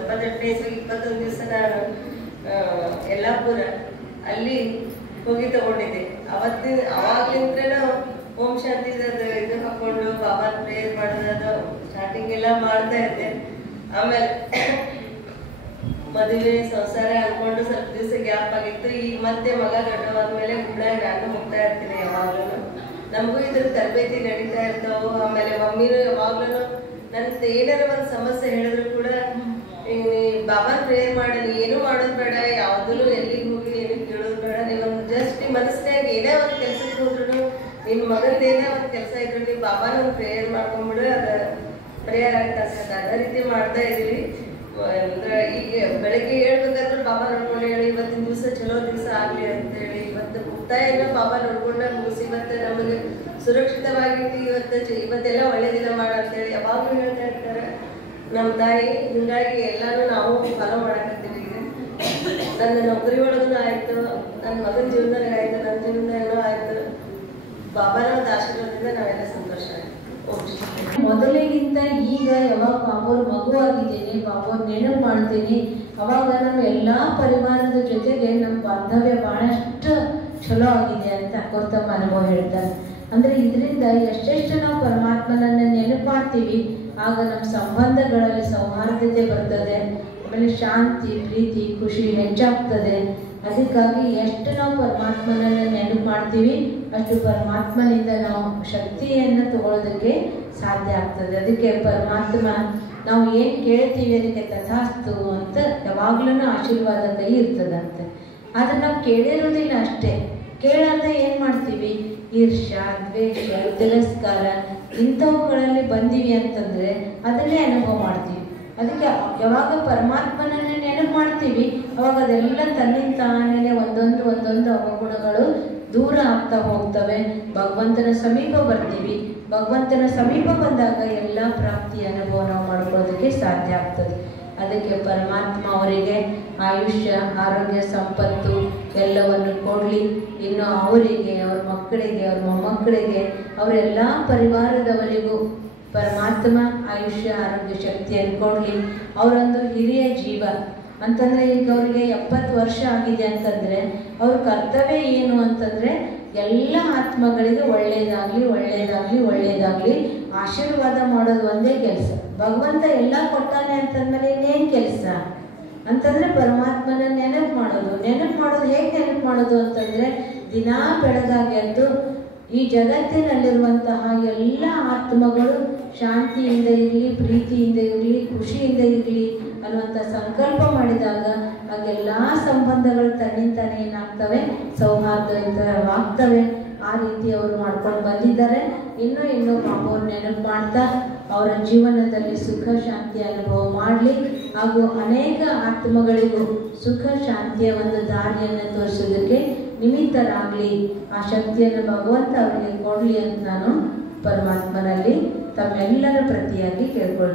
21 ದಿವಸ ನಾನು ಯಲ್ಲಾಪುರ ಅಲ್ಲಿ ಹೋಗಿ ತಗೊಂಡಿದ್ದೆ. ಅವಾಗ್ಲಿಂದ ಓಂ ಶಾಂತಿ ಇದು ಹಾಕೊಂಡು ಬಾಬಾ ಪ್ರೇಯರ್ ಮಾಡೋದು ಸ್ಟಾರ್ಟಿಂಗ್ ಎಲ್ಲ ಮಾಡ್ತಾ ಇದ್ದೆ. ಆಮೇಲೆ ಮದುವೆ ಸಂಸಾರ ಅನ್ಕೊಂಡು ಸ್ವಲ್ಪ ದಿವಸ ಗ್ಯಾಪ್ ಆಗಿತ್ತು. ಈಗ ಮತ್ತೆ ಮಗ ದೊಡ್ಡವಾದ್ಮೇಲೆ ಕೂಡ ನಾನು ಹೋಗ್ತಾ ಇರ್ತೀನಿ. ಯಾವಾಗ್ಲೂ ನಮಗೂ ಇದ್ರ ತರಬೇತಿ ನಡೀತಾ ಇರ್ತಾವು. ಆಮೇಲೆ ಮಮ್ಮಿನೂ ಯಾವಾಗ್ಲೂ ನನ್ ಏನಾರ ಒಂದ್ ಸಮಸ್ಯೆ ಹೇಳಿದ್ರು ಕೂಡ ಬಾಬಾ ಪ್ರೇಯರ್ ಮಾಡಿ, ನೀ ಏನು ಮಾಡೋದು ಬೇಡ, ಯಾವ್ದೂ ಎಲ್ಲಿಗೆ ಹೋಗಿ ಏನು ಕೇಳೋದು ಬೇಡ, ನೀವೊಂದು ಜಸ್ಟ್ ನಿಮ್ಮ ಮನಸ್ಸಿನಾಗ ಏನೇ ಒಂದು ಕೆಲ್ಸಕ್ಕೆ ಹೋದ್ರು, ನಿನ್ ಮಗದ ಏನೇ ಒಂದು ಕೆಲಸ ಇದ್ರು ನೀವು ಬಾಬಾನ ಒಂದು ಪ್ರೇಯರ್ ಮಾಡ್ಕೊಂಡ್ಬಿಡ್ರೆ ಅದ ಪ್ರೇಯರ್ ಆಗ್ತಾ ಅದೇ ರೀತಿ ಮಾಡ್ತಾ ಇದೀವಿ. ಅಂದ್ರೆ ಈಗ ಬೆಳಗ್ಗೆ ಹೇಳ್ಬೇಕಾದ್ರೆ ಬಾಬಾ ನೋಡ್ಕೊಂಡು ಹೇಳಿ ಇವತ್ತಿನ ದಿವಸ ಚಲೋ ದಿವಸ ಆಗ್ಲಿ ಅಂತ ಹೇಳಿ, ಇವತ್ತು ಮುಕ್ತಾಯನ ಬಾಬಾ ನೋಡ್ಕೊಂಡ ಮುಗಿಸಿ ಇವತ್ತು ನಮಗೆ ಸುರಕ್ಷಿತವಾಗಿಟ್ಟು ಇವತ್ತೆಲ್ಲ ಒಳ್ಳೆ ದಿನ ಮಾಡ ಅಂತ ಹೇಳಿ ಯಾವಾಗಲೂ ಹೇಳ್ತಾ ಇರ್ತಾರೆ ನಮ್ಮ ತಾಯಿ. ಹಿಂಗಾಗಿ ಎಲ್ಲಾನು ನಾವು ಫಾಲೋ ಮಾಡಕತ್ತೀವಿ. ಈಗ ನನ್ನ ನೌಕರಿ ಒಳಗೂ ಆಯ್ತು, ನನ್ನ ಮಗನ ಜೀವನದಾಗ ಆಯ್ತು, ನನ್ನ ಜೀವನದಲ್ಲೂ ಆಯ್ತು. ಬಾಬಾನ ಒಂದು ಆಶೀರ್ವಾದದಿಂದ ನಾವೆಲ್ಲ ಸಂತೋಷ ಆಯ್ತು. ಮೊದಲಿಗಿಂತ ಈಗ ಯಾವಾಗ ಬಾಬೋರ್ ಮಗು ಆಗಿದ್ದೇನೆ, ಬಾಬೋರ್ ನೆನಪು ಮಾಡ್ತೀನಿ, ಅವಾಗ ನಮ್ಮ ಎಲ್ಲಾ ಪರಿವಾರದ ಜೊತೆಗೆ ನಮ್ಮ ಬಾಂಧವ್ಯ ಬಹಳಷ್ಟು ಚಲೋ ಆಗಿದೆ ಅಂತ ಗೌತಮ್ ಅನುಭವ ಹೇಳ್ತಾರೆ. ಅಂದ್ರೆ ಇದರಿಂದ ಎಷ್ಟೆಷ್ಟು ನಾವು ಪರಮಾತ್ಮನನ್ನ ನೆನಪು ಮಾಡ್ತೀವಿ, ಆಗ ನಮ್ಮ ಸಂಬಂಧಗಳಲ್ಲಿ ಸೌಹಾರ್ದತೆ ಬರ್ತದೆ, ಆಮೇಲೆ ಶಾಂತಿ, ಪ್ರೀತಿ, ಖುಷಿ ಹೆಚ್ಚಾಗ್ತದೆ. ಅದಕ್ಕಾಗಿ ಎಷ್ಟು ನಾವು ಪರಮಾತ್ಮನನ್ನ ನೆನಪು ಮಾಡ್ತೀವಿ ಅಷ್ಟು ಪರಮಾತ್ಮನಿಂದ ನಾವು ಶಕ್ತಿಯನ್ನು ತಗೊಳ್ಳೋದಕ್ಕೆ ಸಾಧ್ಯ ಆಗ್ತದೆ. ಅದಕ್ಕೆ ಪರಮಾತ್ಮ ನಾವು ಏನು ಕೇಳ್ತೀವಿ ಅದಕ್ಕೆ ತಥಾಸ್ತು ಅಂತ ಯಾವಾಗ್ಲೂ ಆಶೀರ್ವಾದ ಕೈ ಇರ್ತದಂತೆ. ಆದ್ರೆ ನಾವು ಕೇಳಿರೋದಿಲ್ಲ ಅಷ್ಟೇ, ಕೇಳಾರ್ದ ಏನು ಮಾಡ್ತೀವಿ, ಈರ್ಷ್ಯ, ದ್ವೇಷ, ತಿರಸ್ಕಾರ ಇಂಥವುಗಳಲ್ಲಿ ಬಂದೀವಿ ಅಂತಂದ್ರೆ ಅದನ್ನೇ ಅನುಭವ ಮಾಡ್ತೀವಿ. ಅದಕ್ಕೆ ಯಾವಾಗ ಪರಮಾತ್ಮನನ್ನ ನೆನಪು ಮಾಡ್ತೀವಿ ಅವಾಗ ಅದೆಲ್ಲ ತನ್ನಿಂದ ತಾನೇ ಒಂದೊಂದು ಅವಗುಣಗಳು ದೂರ ಆಗ್ತಾ ಹೋಗ್ತವೆ. ಭಗವಂತನ ಸಮೀಪ ಬರ್ತೀವಿ. ಭಗವಂತನ ಸಮೀಪ ಬಂದಾಗ ಎಲ್ಲ ಪ್ರಾಪ್ತಿ ಅನುಭವ ನಾವು ಮಾಡ್ಕೊಳ್ಳೋದಕ್ಕೆ ಸಾಧ್ಯ ಆಗ್ತದೆ. ಅದಕ್ಕೆ ಪರಮಾತ್ಮ ಅವರಿಗೆ ಆಯುಷ್ಯ, ಆರೋಗ್ಯ, ಸಂಪತ್ತು ಎಲ್ಲವನ್ನು ಕೊಡಲಿ. ಇನ್ನು ಅವರಿಗೆ, ಅವ್ರ ಮಕ್ಕಳಿಗೆ, ಅವ್ರ ಮೊಮ್ಮಕ್ಕಳಿಗೆ, ಅವರೆಲ್ಲ ಪರಿವಾರದವರಿಗೂ ಪರಮಾತ್ಮ ಆಯುಷ್ಯ, ಆರೋಗ್ಯ, ಶಕ್ತಿಯನ್ನು ಕೊಡಲಿ. ಅವರೊಂದು ಹಿರಿಯ ಜೀವ ಅಂತಂದರೆ ಈಗ ಅವ್ರಿಗೆ 70 ವರ್ಷ ಆಗಿದೆ ಅಂತಂದರೆ ಅವ್ರ ಕರ್ತವ್ಯ ಏನು ಅಂತಂದರೆ ಎಲ್ಲ ಆತ್ಮಗಳಿಗೆ ಒಳ್ಳೆಯದಾಗಲಿ ಒಳ್ಳೆಯದಾಗಲಿ ಒಳ್ಳೆಯದಾಗಲಿ ಆಶೀರ್ವಾದ ಮಾಡೋದು ಒಂದೇ ಕೆಲಸ. ಭಗವಂತ ಎಲ್ಲ ಕೊಟ್ಟಾನೆ ಅಂತಂದಮೇಲೆ ಇನ್ನೇನು ಕೆಲಸ ಅಂತಂದರೆ ಪರಮಾತ್ಮನ ನೆನಪು ಮಾಡೋದು. ನೆನಪು ಮಾಡೋದು ಹೇಗೆ ನೆನಪು ಮಾಡೋದು ಅಂತಂದರೆ ದಿನಾ ಬೆಳಗಾಗಿ ಎದ್ದು ಈ ಜಗತ್ತಿನಲ್ಲಿರುವಂತಹ ಎಲ್ಲ ಆತ್ಮಗಳು ಶಾಂತಿಯಿಂದ ಇರಲಿ, ಪ್ರೀತಿಯಿಂದ ಇರಲಿ, ಖುಷಿಯಿಂದ ಇರಲಿ ಅನ್ನುವಂಥ ಸಂಕಲ್ಪ ಮಾಡಿದಾಗ ಆಗೆಲ್ಲ ಸಂಬಂಧಗಳು ತನ್ನಿಂತಾನೆ ಏನಾಗ್ತವೆ, ಸೌಹಾರ್ದಯುತವಾಗ್ತವೆ. ಆ ರೀತಿ ಅವರು ಮಾಡ್ಕೊಂಡು ಬಂದಿದ್ದಾರೆ. ಇನ್ನೂ ಬಾಬೋರ್ ನೆನಪು ಮಾಡ್ತಾ ಅವರ ಜೀವನದಲ್ಲಿ ಸುಖ ಶಾಂತಿಯ ಅನುಭವ ಮಾಡಲಿ, ಹಾಗೂ ಅನೇಕ ಆತ್ಮಗಳಿಗೂ ಸುಖ ಶಾಂತಿಯ ಒಂದು ದಾರಿಯನ್ನು ತೋರಿಸೋದಕ್ಕೆ ನಿಮಿತ್ತರಾಗಲಿ. ಆ ಶಕ್ತಿಯನ್ನು ಭಗವಂತ ಅವರಿಗೆ ಕೊಡಲಿ ಅಂತ ನಾನು ಪರಮಾತ್ಮನಲ್ಲಿ ತಮ್ಮೆಲ್ಲರ ಪ್ರತಿಯಾಗಿ ಕೇಳ್ಕೊಳ್ತೀನಿ.